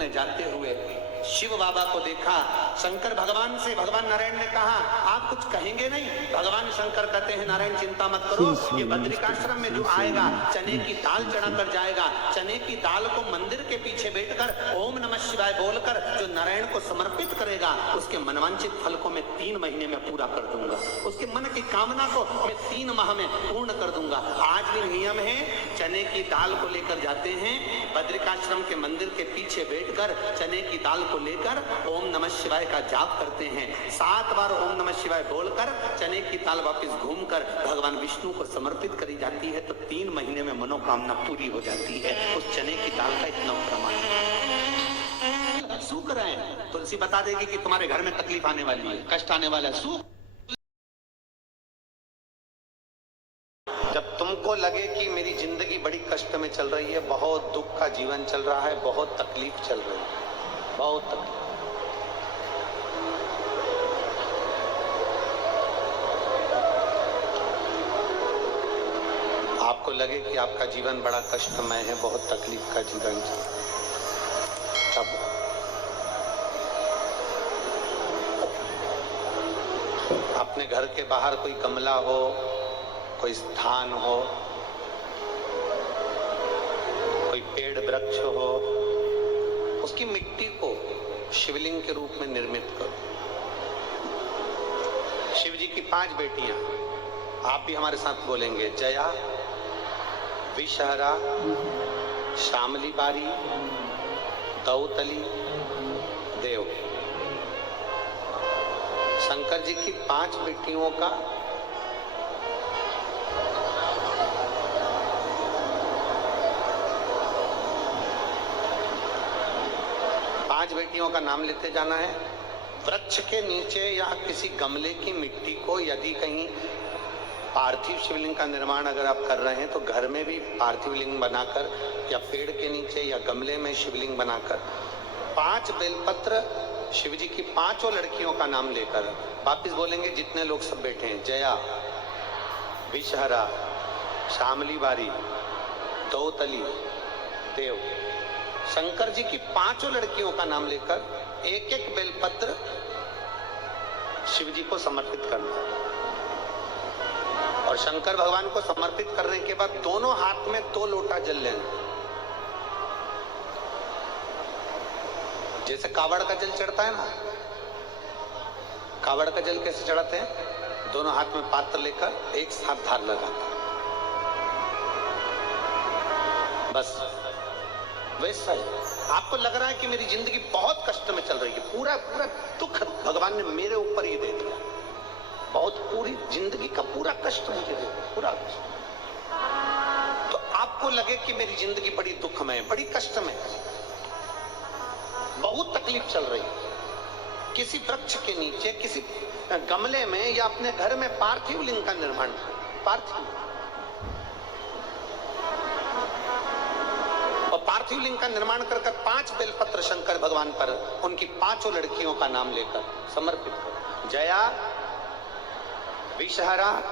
ने जाते हुए शिव बाबा को देखा। शंकर भगवान से, भगवान नारायण ने कहा आप कुछ कहेंगे नहीं? भगवान शंकर कहते हैं नारायण चिंता मत करो, ये बद्रिकाश्रम में जो आएगा चने की दाल चढ़ाकर जाएगा, चने की दाल को मंदिर के पीछे बैठकर ओम नमः शिवाय बोलकर जो नारायण को समर्पित करेगा उसके मनवांछित फल को मैं 3 महीने में पूरा कर दूंगा, उसके मन की कामना को मैं 3 माह में पूर्ण कर दूंगा। आज भी नियम है, चने की दाल को लेकर जाते हैं बद्रिकाश्रम के मंदिर के पीछे बैठकर चने की दाल को लेकर ओम नमः शिवाय का जाप करते हैं। 7 बार ओम नमः शिवाय बोलकर चने की दाल वापस घूमकर भगवान विष्णु को समर्पित करी जाती है तो 3 महीने में मनोकामना पूरी हो जाती है। उस चने की दाल का इतना प्रमाण है। सूख रहे हैं, तुलसी बता देगी कि तुम्हारे घर में तकलीफ आने वाली है, कष्ट आने वाला है। सूख, जब तुमको लगे कि मेरी जिंदगी बड़ी कष्ट में चल रही है, बहुत दुख का जीवन चल रहा है, बहुत तकलीफ चल रही है, बहुत तकलीफ, आपको लगे कि आपका जीवन बड़ा कष्टमय है, बहुत तकलीफ का जीवन चल रहा है, तब अपने घर के बाहर कोई गमला हो, कोई स्थान हो, कोई पेड़ वृक्ष हो, उसकी मिट्टी को शिवलिंग के रूप में निर्मित करो। शिव जी की 5 बेटियां, आप भी हमारे साथ बोलेंगे, जया, विषहरा, श्यामली बारी, दौतली, देव। शंकर जी की 5 बेटियों का बेटियों का नाम लेते जाना है। वृक्ष के नीचे या किसी गमले की मिट्टी को, यदि कहीं पार्थिव शिवलिंग का निर्माण अगर आप कर रहे हैं तो घर में भी पार्थिव लिंग बनाकर या पेड़ के नीचे या गमले में शिवलिंग बनाकर 5 बेलपत्र शिव जी की 5 लड़कियों का नाम लेकर वापिस बोलेंगे, जितने लोग सब बैठे हैं, जया, विषहरा, श्यामली बारी, दौतली, देव। शंकर जी की 5 लड़कियों का नाम लेकर 1-1 बेलपत्र शिव जी को समर्पित करना। और शंकर भगवान को समर्पित करने के बाद दोनों हाथ में 2 लोटा जल लेना। जैसे कावड़ का जल चढ़ता है ना, कावड़ का जल कैसे चढ़ाते हैं? दोनों हाथ में पात्र लेकर एक साथ धार लगाते, बस वैसा ही। आपको लग रहा है कि मेरी जिंदगी बहुत कष्ट में चल रही है, पूरा दुख भगवान ने मेरे ऊपर ही दे दिया, बहुत पूरी जिंदगी का पूरा कष्ट मुझे दे दिया, पूरा कष्ट। तो आपको लगे कि मेरी जिंदगी बड़ी दुखमय, बड़ी कष्टमय, बहुत तकलीफ चल रही है, किसी वृक्ष के नीचे, किसी गमले में या अपने घर में पार्थिव लिंग का निर्माण, पार्थिव लिंग का निर्माण कर 5 बेलपत्र शंकर भगवान पर उनकी 5 लड़कियों का नाम लेकर समर्पित करो। जया, विषहरा,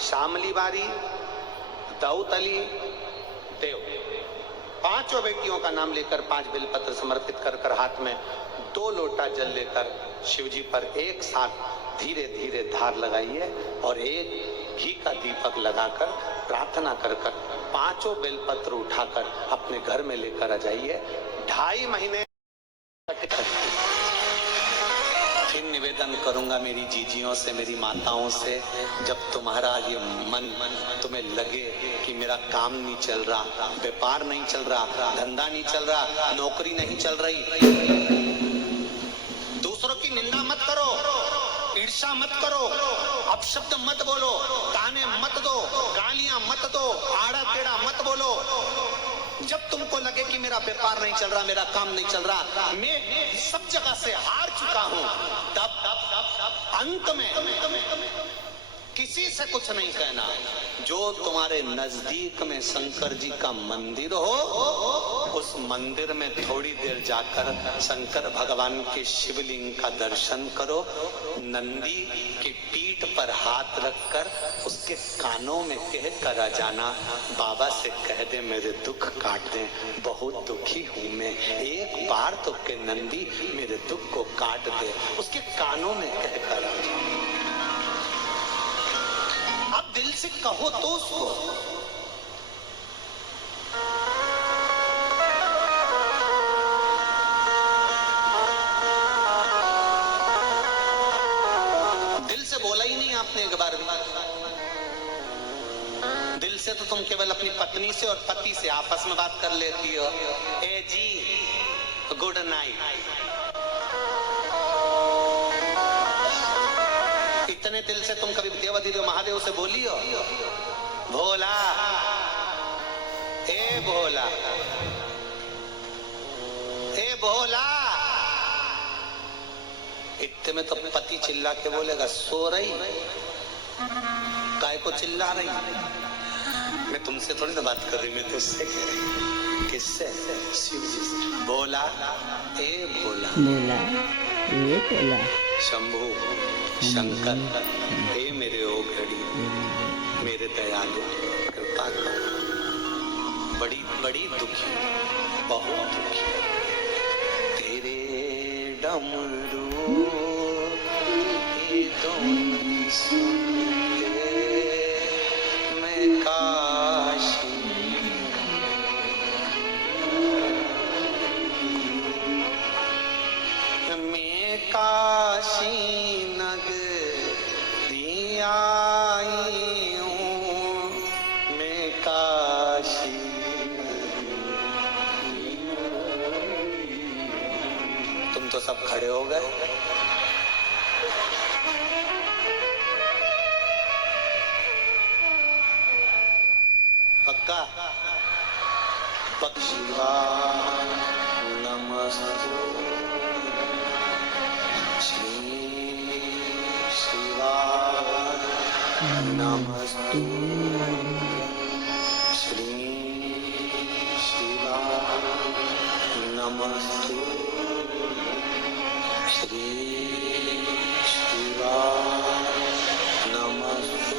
श्यामली बारी, दौतली, देव। 5 बेटियों का नाम लेकर 5 बेलपत्र समर्पित कर हाथ में 2 लोटा जल लेकर शिव जी पर एक साथ धीरे धीरे धार लगाइए और एक घी का दीपक लगाकर प्रार्थना कर 5 बेलपत्र उठाकर अपने घर में लेकर आ जाइए। 2.5 महीने फिर निवेदन करूंगा मेरी जीजियों से, मेरी माताओं से, जब तुम्हारा ये मन तुम्हें लगे कि मेरा काम नहीं चल रहा, व्यापार नहीं चल रहा, धंधा नहीं चल रहा, नौकरी नहीं चल रही, दूसरों की निंदा मत करो, ईर्ष्या मत करो, अपशब्द मत बोलो, ताने मत दो, गालियां मत दो, आड़ा टेढ़ा मत बोलो। जब तुमको लगे कि मेरा व्यापार नहीं चल रहा, मेरा काम नहीं चल रहा, मैं सब जगह से हार चुका हूं, तब अंत में किसी से कुछ नहीं कहना। जो तुम्हारे नजदीक में शंकर जी का मंदिर हो, उस मंदिर में थोड़ी देर जाकर शंकर भगवान के शिवलिंग का दर्शन करो। नंदी की पीठ पर हाथ रखकर उसके कानों में कह कर आ जाना, बाबा से कह दे मेरे दुख काट दे, बहुत दुखी हूं मैं, एक बार तो के नंदी मेरे दुख को काट दे, उसके कानों में कहकर आ जाओ। आप दिल से कहो तो उसको। दिल से बोला ही नहीं आपने एक बार भी। दिल से तो तुम केवल अपनी पत्नी से और पति से आपस में बात कर लेती हो, ए जी गुड नाइट। इतने दिल से तुम कभी देवाधिदेव महादेव से बोली हो, भोला ए भोला ए भोला। इतने में तो पति चिल्ला के बोलेगा, सो रही काय को चिल्ला रही। मैं तुमसे थोड़ी ना बात कर रही, मैं तो उससे कह रही। किससे? शिव जी से। भोला ए भोला, भोला ए भोला, शंभू शंकर हे मेरे ओ घड़ी, मेरे दयालु कृपा कर। बड़ी बड़ी दुखी, बहुत दुखी। तेरे डमरू ये धुन सुन के मैं काशी नगरी आई हूँ, मैं काशी। तुम तो सब खड़े हो गए। पक्का पक्षिवा नमस्तु श्री शिवाय नमस्तु श्री शिवाय नमस्तु श्री शिवाय नमस्तु।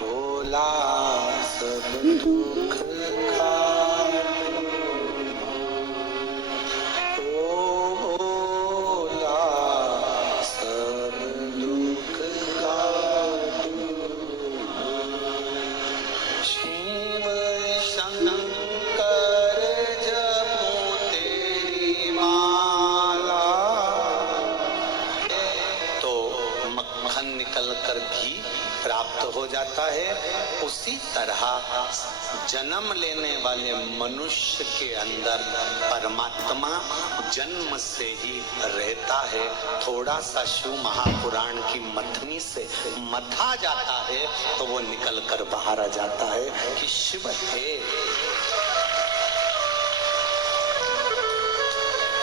भोला सब दुख का हो जाता है। उसी तरह जन्म लेने वाले मनुष्य के अंदर परमात्मा जन्म से ही रहता है। थोड़ा सा शिव महापुराण की मथनी से मथा जाता है तो वो निकल कर बाहर आ जाता है कि शिव है।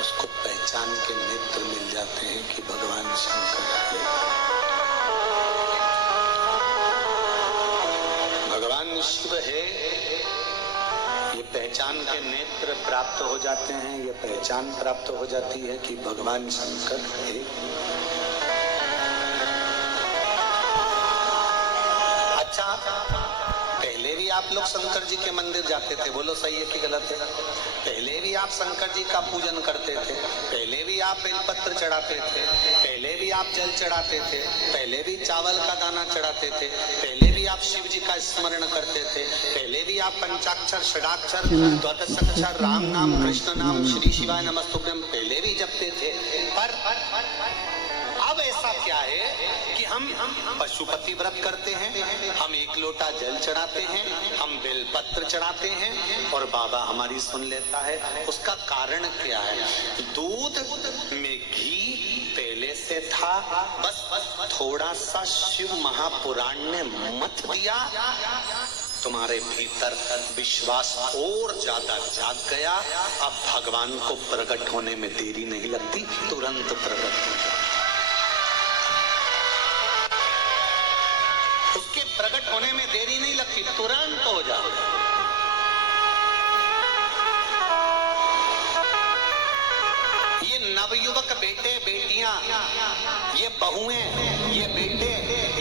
उसको पहचान के नेत्र मिल जाते हैं कि भगवान शंकर है। भगवान शिव है, ये पहचान के नेत्र प्राप्त हो जाते हैं। ये पहचान प्राप्त हो जाती है कि भगवान शंकर है। अच्छा, पहले भी आप लोग शंकर जी के मंदिर जाते थे, बोलो सही है कि गलत है? पहले भी आप शंकर जी का पूजन करते थे, पहले भी आप बेलपत्र चढ़ाते थे, पहले भी आप जल चढ़ाते थे, पहले भी चावल का दाना चढ़ाते थे, पहले भी आप शिव जी का स्मरण करते थे, पहले भी आप पंचाक्षर षडाक्षर द्वादशाक्षर राम नाम कृष्ण नाम श्री शिवाय नमस्तुभ्यम पहले भी जपते थे। पर अब ऐसा क्या है कि हम पशुपति व्रत करते हैं, हम एक लोटा जल चढ़ाते हैं, हम बेलपत्र चढ़ाते हैं और बाबा हमारी सुन लेता है। उसका कारण क्या है? दूध में घी पहले से था, बस थोड़ा सा शिव महापुराण ने मत दिया, तुम्हारे भीतर विश्वास और ज्यादा जाग गया। अब भगवान को प्रकट होने में देरी नहीं लगती, तुरंत प्रकट हो जाए। उसके प्रकट होने में देरी नहीं लगती, तुरंत हो जाए। ये नवयुवक बेटे बेटियां, ये बहुएं, ये बेटे,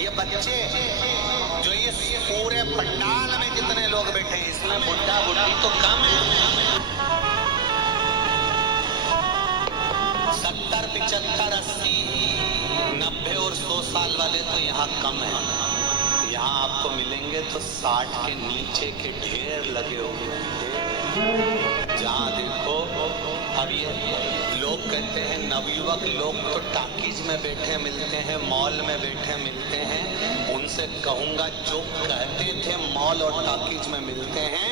ये बच्चे, जो ये पूरे पंडाल में जितने लोग बैठे हैं, इसमें बुढ़ा बुढ़ी तो कम है। यहाँ कम है, यहाँ आपको मिलेंगे तो 60 के नीचे के ढेर लगे हुए हैं। जहाँ देखो, अब ये लोग कहते हैं नवयुवक लोग तो टाकीज में बैठे मिलते हैं, मॉल में बैठे मिलते हैं। उनसे कहूंगा जो कहते थे मॉल और टाकीज में मिलते हैं,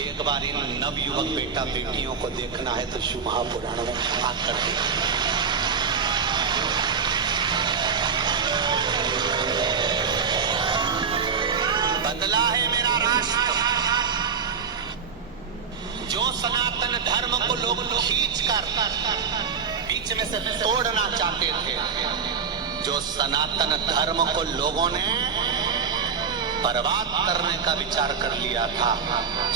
एक बार इन नवयुवक बेटा बेटियों को देखना है तो शिव महापुराण में आकर देखना। बदला है मेरा राष्ट्र, जो सनातन धर्म को लोग खींचकर बीच में से तोड़ना चाहते थे, जो सनातन धर्म को लोगों ने बर्बाद करने का विचार कर लिया था,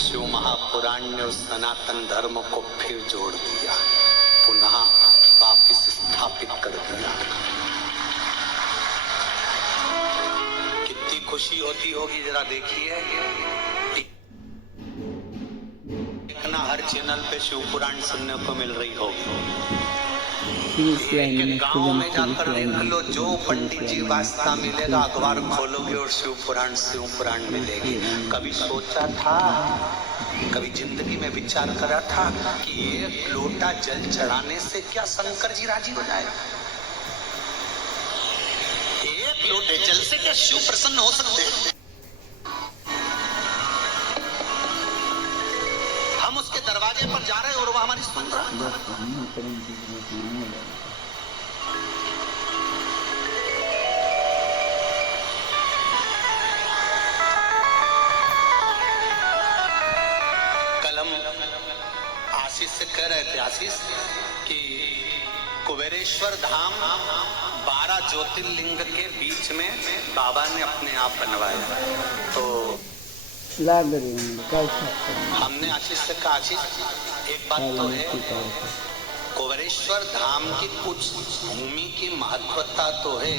शिव महापुराण ने उस सनातन धर्म को फिर जोड़ दिया, पुनः वापिस स्थापित कर दिया। कितनी खुशी होती होगी जरा देखिए। हर चैनल पे शिव पुराण सुनने को मिल रही होगी। एक गांव में जाकर देख लो, जो पंडित जी वास्ता मिलेगा अखबार खोलोगे और शिव पुराण मिलेगी। कभी सोचा था, कभी जिंदगी में विचार करा था कि एक लोटा जल चढ़ाने से क्या शंकर जी राजी हो जाएगा? एक लोटे जल से क्या शिव प्रसन्न हो सकते हैं? हम उसके दरवाजे पर जा रहे हैं और वो हमारी सुन रहा है। कल हम आशीष से कह रहे थे, आशीष कि कुबेरेश्वर धाम 12 ज्योतिर्लिंग के बीच में बाबा ने अपने आप बनवाया। तो हमने आशीष से कहा, आशीष एक बात तो है, कुबेरेश्वर धाम की कुछ भूमि की महत्वता तो है,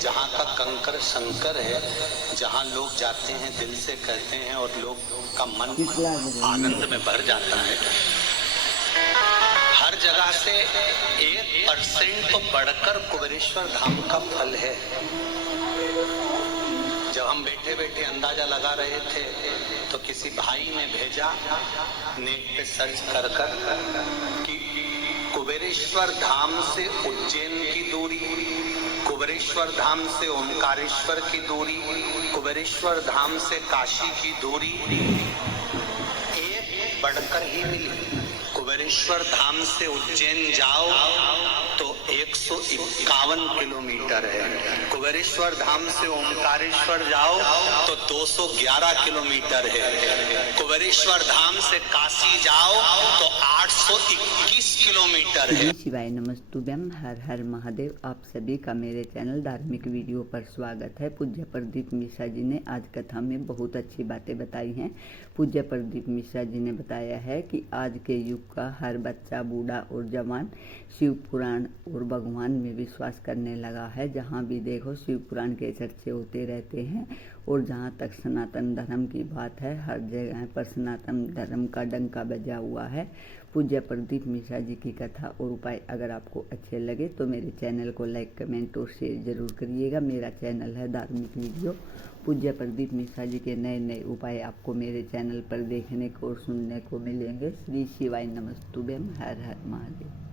जहाँ का कंकर शंकर है, जहाँ लोग जाते हैं दिल से कहते हैं और लोग का मन आनंद में भर जाता है। हर जगह से 1% तो बढ़कर कुबेरेश्वर धाम का फल है। जब हम बैठे बैठे अंदाजा लगा रहे थे तो किसी भाई ने भेजा नेट पे सर्च कर कि कुबेरेश्वर धाम से उज्जैन की दूरी, कुबेरेश्वर धाम से ओमकारेश्वर की दूरी, कुबेरेश्वर धाम से काशी की दूरी एक बढ़कर ही मिली। कुबेरेश्वर धाम से उज्जैन जाओ तो 151 किलोमीटर है, कुबेरेश्वर धाम से ओमकारेश्वर जाओ तो 211 किलोमीटर है, कुबेरेश्वर धाम से काशी जाओ तो 821 किलोमीटर है। शिवाय नमस्तुभ्यम, हर हर महादेव। आप सभी का मेरे चैनल धार्मिक वीडियो पर स्वागत है। पूज्य प्रदीप मिश्रा जी ने आज कथा में बहुत अच्छी बातें बताई हैं। पूज्य प्रदीप मिश्रा जी ने बताया है कि आज के युग का हर बच्चा, बूढ़ा और जवान शिव पुराण और भगवान में विश्वास करने लगा है। जहाँ भी देखो शिव पुराण के चर्चे होते रहते हैं और जहाँ तक सनातन धर्म की बात है, हर जगह पर सनातन धर्म का डंका बजा हुआ है। पूज्य प्रदीप मिश्रा जी की कथा और उपाय अगर आपको अच्छे लगे तो मेरे चैनल को लाइक, कमेंट और शेयर जरूर करिएगा। मेरा चैनल है धार्मिक वीडियो। पूज्य प्रदीप मिश्रा जी के नए नए उपाय आपको मेरे चैनल पर देखने को और सुनने को मिलेंगे। श्री शिवाय नमस्तुभ्यम, हर हर महादेव।